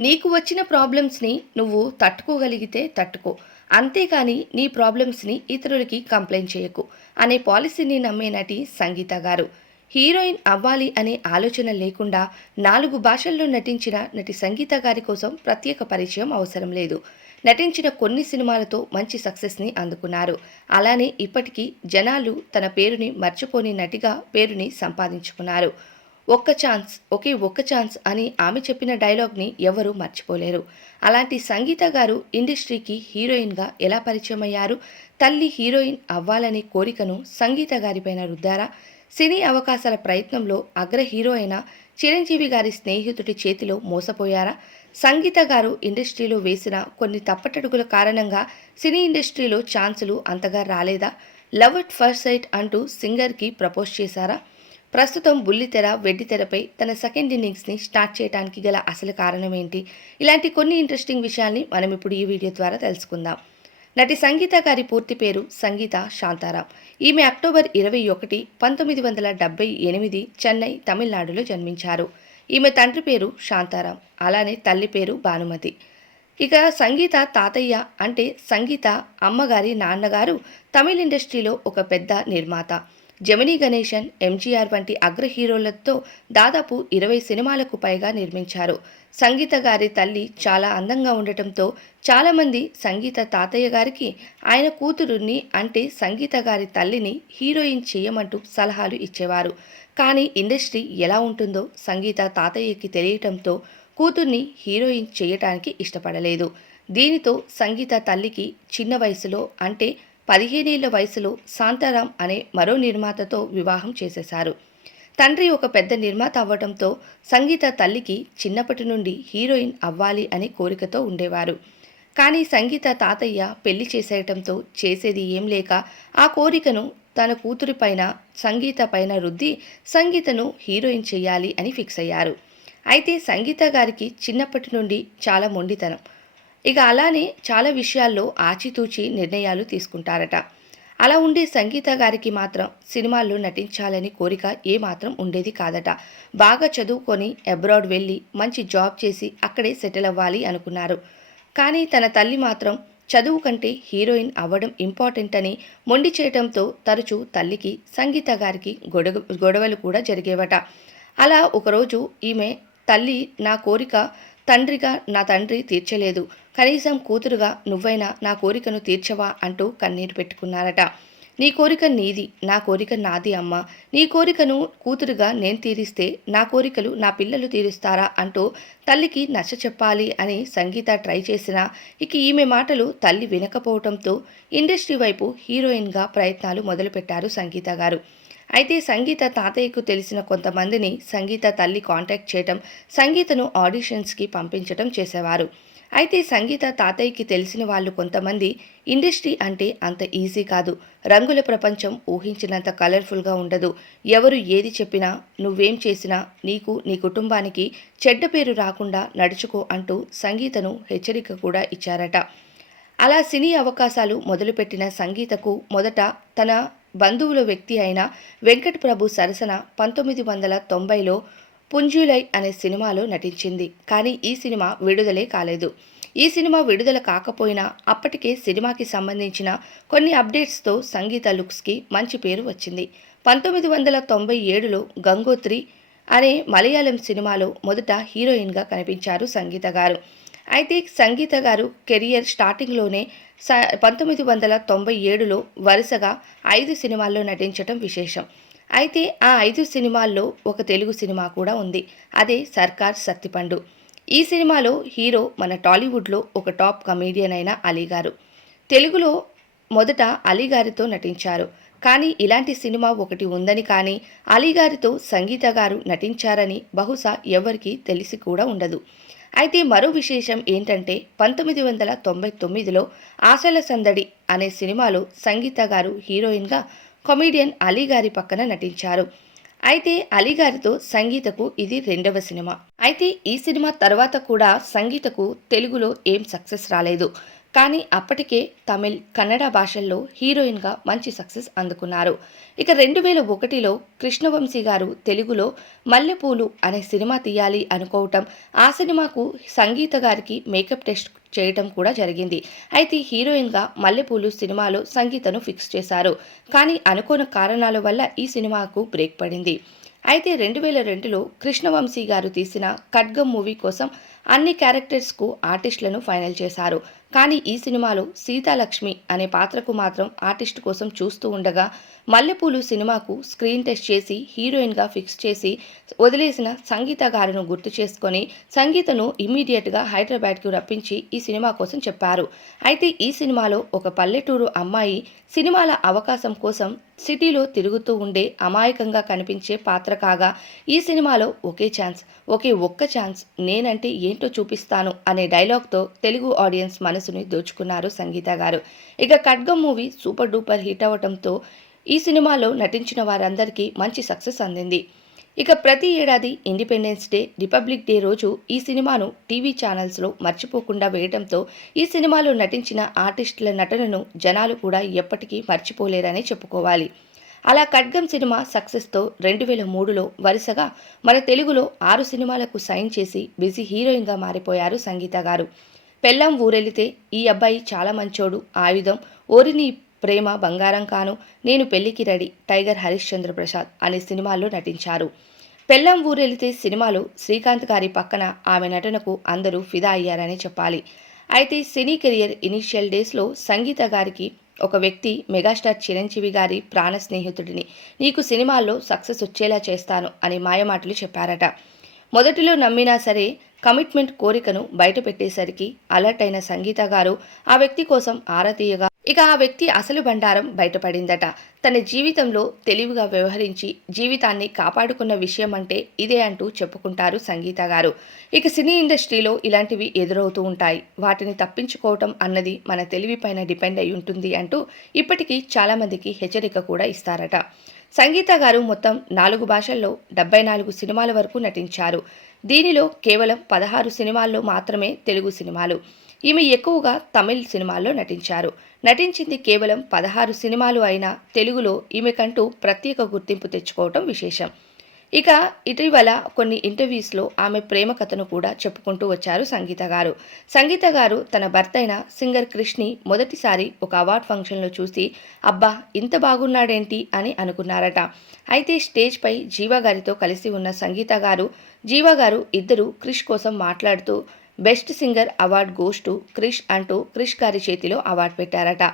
నీకు వచ్చిన ప్రాబ్లమ్స్‌ని నువ్వు తట్టుకోగలిగితే తట్టుకో. అంతేకాని నీ ప్రాబ్లమ్స్‌ని ఇతరులకి కంప్లెయింట్ చేయకు అనే పాలిసీని నమ్మే నటి సంగీత గారు. హీరోయిన్ అవ్వాలి అనే ఆలోచన లేకుండా 4 భాషల్లో నటించిన నటి సంగీత గారి కోసం ప్రత్యేక పరిచయం అవసరం లేదు. నటించిన కొన్ని సినిమాలతో మంచి సక్సెస్‌ని అందుకున్నారు. అలానే ఇప్పటికీ జనాలు తన పేరుని మర్చిపోని నటిగా పేరుని సంపాదించుకున్నారు. ఒకే ఒక్క ఛాన్స్ అని ఆమె చెప్పిన డైలాగ్‌ని ఎవరూ మర్చిపోలేరు. అలాంటి సంగీత గారు ఇండస్ట్రీకి హీరోయిన్‌గా ఎలా పరిచయమయ్యారు? తల్లి హీరోయిన్ అవ్వాలనే కోరికను సంగీత గారిపైన రుద్దారా? సినీ అవకాశాల ప్రయత్నంలో అగ్ర హీరో అయిన చిరంజీవి గారి స్నేహితుడి చేతిలో మోసపోయారా? సంగీత గారు ఇండస్ట్రీలో వేసిన కొన్ని తప్పటడుగుల కారణంగా సినీ ఇండస్ట్రీలో ఛాన్సులు అంతగా రాలేదా? లవ్ ఎట్ ఫస్ట్ సైట్ అంటూ సింగర్‌కి ప్రపోజ్ చేశారా? ప్రస్తుతం బుల్లితెర, వెండితెరపై తన సెకండ్ ఇన్నింగ్స్‌ని స్టార్ట్ చేయడానికి గల అసలు కారణమేంటి? ఇలాంటి కొన్ని ఇంట్రెస్టింగ్ విషయాల్ని మనం ఇప్పుడు ఈ వీడియో ద్వారా తెలుసుకుందాం. నటి సంగీత గారి పూర్తి పేరు సంగీత శాంతారాం. ఈమె అక్టోబర్ 21, 1978 చెన్నై, తమిళనాడులో జన్మించారు. ఈమె తండ్రి పేరు శాంతారాం, అలానే తల్లి పేరు భానుమతి. ఇక సంగీత తాతయ్య అంటే సంగీత అమ్మగారి నాన్నగారు తమిళ్ ఇండస్ట్రీలో ఒక పెద్ద నిర్మాత. జెమినీ గణేశన్, ఎంజీఆర్ వంటి అగ్ర హీరోలతో దాదాపు 20 సినిమాలకు పైగా నిర్మించారు. సంగీత గారి తల్లి చాలా అందంగా ఉండటంతో చాలామంది సంగీత తాతయ్య గారికి ఆయన కూతురుని అంటే సంగీత గారి తల్లిని హీరోయిన్ చేయమంటూ సలహాలు ఇచ్చేవారు. కానీ ఇండస్ట్రీ ఎలా ఉంటుందో సంగీత తాతయ్యకి తెలియటంతో కూతుర్ని హీరోయిన్ చేయటానికి ఇష్టపడలేదు. దీనితో సంగీత తల్లికి చిన్న వయసులో అంటే 15 ఏళ్ల వయసులో శాంతారాం అనే మరో నిర్మాతతో వివాహం చేసేశారు. తండ్రి ఒక పెద్ద నిర్మాత అవ్వడంతో సంగీత తల్లికి చిన్నప్పటి నుండి హీరోయిన్ అవ్వాలి అనే కోరికతో ఉండేవారు. కానీ సంగీత తాతయ్య పెళ్లి చేసేయటంతో చేసేది ఏం లేక ఆ కోరికను తన కూతురి పైన సంగీత పైన రుద్ది సంగీతను హీరోయిన్ చేయాలి అని ఫిక్స్ అయ్యారు. అయితే సంగీత గారికి చిన్నప్పటి నుండి చాలా మొండితనం. ఇక అలానే చాలా విషయాల్లో ఆచితూచి నిర్ణయాలు తీసుకుంటారట. అలా ఉండే సంగీత గారికి మాత్రం సినిమాల్లో నటించాలని కోరిక ఏమాత్రం ఉండేది కాదట. బాగా చదువుకొని అబ్రాడ్ వెళ్ళి మంచి జాబ్ చేసి అక్కడే సెటిల్ అవ్వాలి అనుకున్నారు. కానీ తన తల్లి మాత్రం చదువు కంటే హీరోయిన్ అవ్వడం ఇంపార్టెంట్ అని మొండి చేయటంతో తరచూ తల్లికి సంగీత గారికి గొడవలు కూడా జరిగేవట. అలా ఒకరోజు ఈమె తల్లి నా కోరిక నా తండ్రి తీర్చలేదు, కనీసం కూతురుగా నువ్వైనా నా కోరికను తీర్చవా అంటూ కన్నీరు పెట్టుకున్నారట. నీ కోరిక నీది, నా కోరిక నాది అమ్మా. నీ కోరికను కూతురుగా నేను తీరిస్తే నా కోరికలు నా పిల్లలు తీరుస్తారా అంటూ తల్లికి నచ్చ చెప్పాలి అని సంగీత ట్రై చేసినా ఇక ఈమె మాటలు తల్లి వినకపోవడంతో ఇండస్ట్రీ వైపు హీరోయిన్గా ప్రయత్నాలు మొదలుపెట్టారు సంగీత గారు. అయితే సంగీత తాతయ్యకు తెలిసిన కొంతమందిని సంగీత తల్లి కాంటాక్ట్ చేయటం, సంగీతను ఆడిషన్స్కి పంపించటం చేసేవారు. అయితే సంగీత తాతయ్యకి తెలిసిన వాళ్ళు కొంతమంది ఇండస్ట్రీ అంటే అంత ఈజీ కాదు, రంగుల ప్రపంచం ఊహించినంత కలర్ఫుల్గా ఉండదు, ఎవరు ఏది చెప్పినా నువ్వేం చేసినా నీకు నీ కుటుంబానికి చెడ్డ పేరు రాకుండా నడుచుకో అంటూ సంగీతను హెచ్చరిక కూడా ఇచ్చారట. అలా సినీ అవకాశాలు మొదలుపెట్టిన సంగీతకు మొదట తన బంధువుల వ్యక్తి అయిన వెంకట్ ప్రభు సరసన 1990లో పుంజులై అనే సినిమాలో నటించింది. కానీ ఈ సినిమా విడుదలే కాలేదు. ఈ సినిమా విడుదల కాకపోయినా అప్పటికే సినిమాకి సంబంధించిన కొన్ని అప్డేట్స్తో సంగీత లుక్స్కి మంచి పేరు వచ్చింది. 1997లో గంగోత్రి అనే మలయాళం సినిమాలో మొదట హీరోయిన్గా కనిపించారు సంగీత గారు. అయితే సంగీత గారు కెరియర్ స్టార్టింగ్లోనే 1997లో వరుసగా 5 సినిమాల్లో నటించటం విశేషం. అయితే ఆ 5 సినిమాల్లో ఒక తెలుగు సినిమా కూడా ఉంది. అదే సర్కార్ సత్తిపండు. ఈ సినిమాలో హీరో మన టాలీవుడ్లో ఒక టాప్ కమీడియన్ అయిన అలీ గారు. తెలుగులో మొదట అలీ గారితో నటించారు. కానీ ఇలాంటి సినిమా ఒకటి ఉందని కానీ అలీ గారితో సంగీత గారు నటించారని బహుశా ఎవరికీ తెలిసి కూడా ఉండదు. అయితే మరో విశేషం ఏంటంటే 1999లో ఆశల సందడి అనే సినిమాలో సంగీత గారు హీరోయిన్గా కమీడియన్ అలీ గారి పక్కన నటించారు. అయితే అలీ గారితో సంగీతకు ఇది 2వ సినిమా. అయితే ఈ సినిమా తర్వాత కూడా సంగీతకు తెలుగులో ఏం సక్సెస్ రాలేదు. కానీ అప్పటికే తమిళ్, కన్నడ భాషల్లో హీరోయిన్‌గా మంచి సక్సెస్ అందుకున్నారు. ఇక 2001లో కృష్ణవంశీ గారు తెలుగులో 'మల్లెపూలు' అనే సినిమా తీయాలి అనుకోవటం, ఆ సినిమాకు సంగీత గారికి మేకప్ టెస్ట్ చేయటం కూడా జరిగింది. అయితే హీరోయిన్‌గా 'మల్లెపూలు' సినిమాలో సంగీతను ఫిక్స్ చేశారు. కానీ అనుకోని కారణాల వల్ల ఈ సినిమాకు బ్రేక్ పడింది. అయితే 2002లో కృష్ణవంశీ గారు తీసిన 'ఖడ్గం' మూవీ కోసం అన్ని క్యారెక్టర్స్‌కు ఆర్టిస్టులను ఫైనల్ చేశారు. కానీ ఈ సినిమాలో సీతాలక్ష్మి అనే పాత్రకు మాత్రం ఆర్టిస్ట్ కోసం చూస్తూ ఉండగా 'మల్లెపూలు' సినిమాకు స్క్రీన్ టెస్ట్ చేసి హీరోయిన్‌గా ఫిక్స్ చేసి వదిలేసిన సంగీత గారును గుర్తు చేసుకొని సంగీతను ఇమ్మీడియేట్‌గా హైదరాబాద్‌కు రప్పించి ఈ సినిమా కోసం చెప్పారు. అయితే ఈ సినిమాలో ఒక పల్లెటూరు అమ్మాయి సినిమాల అవకాశం కోసం సిటీలో తిరుగుతూ ఉండే అమాయకంగా కనిపించే పాత్ర కాగా ఈ సినిమాలో ఒకే ఒక్క ఛాన్స్ నేనంటే ఏంటో చూపిస్తాను అనే డైలాగ్తో తెలుగు ఆడియన్స్ మనసుని దోచుకున్నారు సంగీత గారు. ఇక 'ఖడ్గం' మూవీ సూపర్ డూపర్ హిట్ అవ్వటంతో ఈ సినిమాలో నటించిన వారందరికీ మంచి సక్సెస్ అందింది. ఇక ప్రతి ఏడాది ఇండిపెండెన్స్ డే, రిపబ్లిక్ డే రోజు ఈ సినిమాను టీవీ ఛానల్స్లో మర్చిపోకుండా వేయడంతో ఈ సినిమాలో నటించిన ఆర్టిస్టుల నటనను జనాలు కూడా ఎప్పటికీ మర్చిపోలేరని చెప్పుకోవాలి. అలా 'ఖడ్గం' సినిమా సక్సెస్తో 2003లో వరుసగా మన తెలుగులో 6 సినిమాలకు సైన్ చేసి బిజీ హీరోయిన్గా మారిపోయారు సంగీత గారు. 'పెళ్ళాం ఊరెళితే', 'ఈ అబ్బాయి చాలా మంచోడు', 'ఆయుధం', 'ఓరి నీ ప్రేమ బంగారం కాను', 'నేను పెళ్లికి రెడీ', 'టైగర్ హరిశ్చంద్ర ప్రసాద్' అనే సినిమాల్లో నటించారు. 'పెళ్ళాం ఊరెళితే' సినిమాలో శ్రీకాంత్ గారి పక్కన ఆమె నటనకు అందరూ ఫిదా అయ్యారని చెప్పాలి. అయితే సినీ కెరియర్ ఇనీషియల్ డేస్లో సంగీత గారికి ఒక వ్యక్తి మెగాస్టార్ చిరంజీవి గారి ప్రాణ స్నేహితుడిని, నీకు సినిమాల్లో సక్సెస్ వచ్చేలా చేస్తాను అని మాయమాటలు చెప్పారట. మొదటిలో నమ్మినా సరే కమిట్మెంట్ కోరికను బయట పెట్టేసరికి అలర్ట్ అయిన సంగీత గారు ఆ వ్యక్తి కోసం ఆరా తీయగా ఇక ఆ వ్యక్తి అసలు బండారం బయటపడిందట. తన జీవితంలో తెలివిగా వ్యవహరించి జీవితాన్ని కాపాడుకున్న విషయం అంటే ఇదే అంటూ చెప్పుకుంటారు సంగీత గారు. ఇక సినీ ఇండస్ట్రీలో ఇలాంటివి ఎదురవుతూ ఉంటాయి. వాటిని తప్పించుకోవటం అన్నది మన తెలివిపైన డిపెండ్ అయి ఉంటుంది అంటూ ఇప్పటికీ చాలామందికి హెచ్చరిక కూడా ఇస్తారట. సంగీత గారు మొత్తం 4 భాషల్లో 74 సినిమాల వరకు నటించారు. దీనిలో కేవలం 16 సినిమాల్లో మాత్రమే తెలుగు సినిమాలు. ఈమె ఎక్కువగా తమిళ్ సినిమాల్లో నటించారు. నటించింది కేవలం 16 సినిమాలు అయినా తెలుగులో ఈమెకంటూ ప్రత్యేక గుర్తింపు తెచ్చుకోవటం విశేషం. ఇక ఇటీవల కొన్ని ఇంటర్వ్యూస్లో ఆమె ప్రేమ కథను కూడా చెప్పుకుంటూ వచ్చారు సంగీత గారు. సంగీత గారు తన భర్త అయిన సింగర్ క్రిష్ని మొదటిసారి ఒక అవార్డ్ ఫంక్షన్లో చూసి అబ్బా ఇంత బాగున్నాడేంటి అని అనుకున్నారట. అయితే స్టేజ్పై జీవా గారితో కలిసి ఉన్న సంగీత గారు, జీవా గారు ఇద్దరు క్రిష్ కోసం మాట్లాడుతూ best singer award goes to Krish అంటూ క్రిష్ గారి చేతిలో అవార్డు పెట్టారట.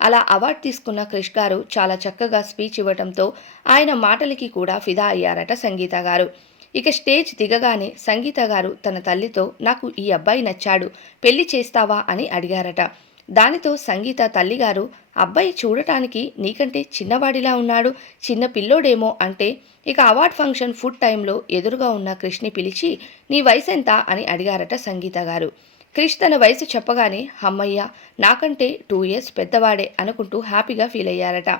అలా అవార్డు తీసుకున్న క్రిష్ గారు చాలా చక్కగా స్పీచ్ ఇవ్వడంతో ఆయన మాటలకి కూడా ఫిదా అయ్యారట సంగీత గారు. ఇక స్టేజ్ దిగగానే సంగీత గారు తన తల్లితో నాకు ఈ అబ్బాయి నచ్చాడు, పెళ్లి చేస్తావా అని అడిగారట. దానితో సంగీత తల్లిగారు అబ్బాయి చూడటానికి నీకంటే చిన్నవాడిలా ఉన్నాడు, చిన్న పిల్లోడేమో అంటే ఇక అవార్డ్ ఫంక్షన్ ఫుడ్ టైంలో ఎదురుగా ఉన్న క్రిష్ని పిలిచి నీ వయసెంత అని అడిగారట సంగీత గారు. క్రిష్ తన వయసు చెప్పగానే హమ్మయ్య నాకంటే 2 ఇయర్స్ పెద్దవాడే అనుకుంటూ హ్యాపీగా ఫీల్ అయ్యారట.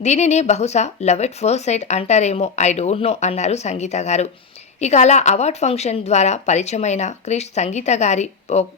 దీనినే బహుశా లవ్ ఎట్ ఫస్ట్ సైట్ అంటారేమో, ఐ డోంట్ నో అన్నారు సంగీత గారు. ఇక అలా అవార్డ్ ఫంక్షన్ ద్వారా పరిచయమైన క్రిష్ సంగీత గారి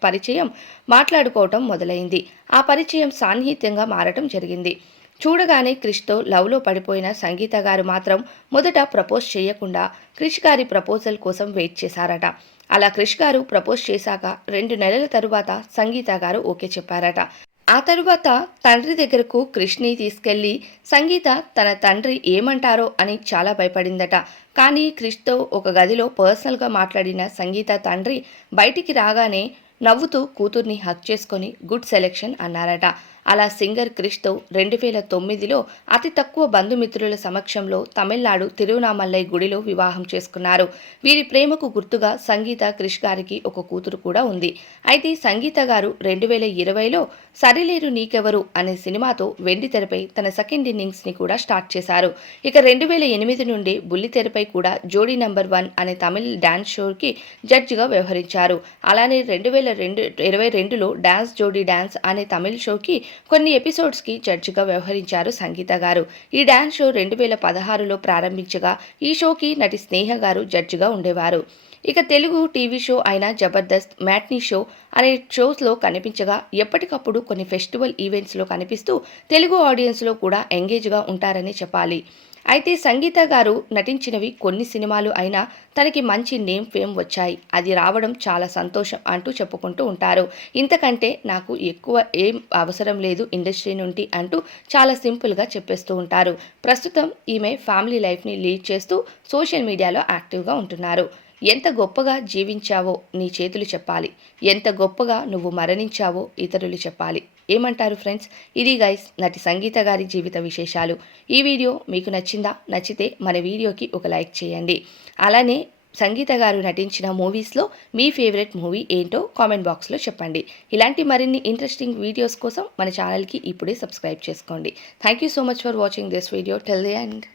పరిచయం మాట్లాడుకోవటం మొదలైంది. ఆ పరిచయం సాన్నిహిత్యంగా మారటం జరిగింది. చూడగానే క్రిష్తో లవ్లో పడిపోయిన సంగీత గారు మాత్రం మొదట ప్రపోజ్ చేయకుండా క్రిష్ గారి ప్రపోజల్ కోసం వెయిట్ చేశారట. అలా క్రిష్ గారు ప్రపోజ్ చేశాక 2 నెలల తరువాత సంగీత గారు ఓకే చెప్పారట. ఆ తరువాత తండ్రి దగ్గరకు క్రిష్ని తీసుకెళ్లి సంగీత తన తండ్రి ఏమంటారో అని చాలా భయపడిందట. కానీ క్రిష్తో ఒక గదిలో పర్సనల్గా మాట్లాడిన సంగీత తండ్రి బయటికి రాగానే నవ్వుతూ కూతుర్ని హక్ చేసుకొని గుడ్ సెలెక్షన్ అన్నారట. అలా సింగర్ క్రిష్తో 2009లో అతి తక్కువ బంధుమిత్రుల సమక్షంలో తమిళనాడు తిరువనామల్లై గుడిలో వివాహం చేసుకున్నారు. వీరి ప్రేమకు గుర్తుగా సంగీత క్రిష్ గారికి ఒక కూతురు కూడా ఉంది. అయితే సంగీత గారు 2020లో సరిలేరు నీకెవరు అనే సినిమాతో వెండితెరపై తన సెకండ్ ఇన్నింగ్స్ని కూడా స్టార్ట్ చేశారు. ఇక 2008 నుండి బుల్లితెరపై కూడా జోడీ నంబర్ 1 అనే తమిళ్ డాన్స్ షోకి జడ్జిగా వ్యవహరించారు. అలానే 2022లో డాన్స్ జోడీ డాన్స్ అనే తమిళ్ షోకి కొన్ని ఎపిసోడ్స్కి జడ్జిగా వ్యవహరించారు సంగీత గారు. ఈ డాన్స్ షో 2016లో ప్రారంభించగా ఈ షోకి నటి స్నేహ గారు జడ్జిగా ఉండేవారు. ఇక తెలుగు టీవీ షో అయిన జబర్దస్త్, మ్యాట్నీ షో అనే షోస్లో కనిపించగా ఎప్పటికప్పుడు కొన్ని ఫెస్టివల్ ఈవెంట్స్లో కనిపిస్తూ తెలుగు ఆడియన్స్లో కూడా ఎంగేజ్గా ఉంటారని చెప్పాలి. అయితే సంగీత గారు నటించినవి కొన్ని సినిమాలు అయినా తనకి మంచి నేమ్ ఫేమ్ వచ్చాయి. అది రావడం చాలా సంతోషం అంటూ చెప్పుకుంటూ ఉంటారు. ఇంతకంటే నాకు ఎక్కువ ఏం అవసరం లేదు ఇండస్ట్రీ నుండి అంటూ చాలా సింపుల్గా చెప్పేస్తూ ఉంటారు. ప్రస్తుతం ఈమె ఫ్యామిలీ లైఫ్ని లీడ్ చేస్తూ సోషల్ మీడియాలో యాక్టివ్గా ఉంటున్నారు. ఎంత గొప్పగా జీవించావో నీ చేతులు చెప్పాలి, ఎంత గొప్పగా నువ్వు మరణించావో ఇతరులు చెప్పాలి. ఏమంటారు ఫ్రెండ్స్? ఇది గైస్ నటి సంగీత గారి జీవిత విశేషాలు. ఈ వీడియో మీకు నచ్చిందా? నచ్చితే మన వీడియోకి ఒక లైక్ చేయండి. అలానే సంగీత గారు నటించిన మూవీస్లో మీ ఫేవరెట్ మూవీ ఏంటో కామెంట్ బాక్స్లో చెప్పండి. ఇలాంటి మరిన్ని ఇంట్రెస్టింగ్ వీడియోస్ కోసం మన ఛానల్కి ఇప్పుడే సబ్స్క్రైబ్ చేసుకోండి. Thank you so much for watching this video till the end.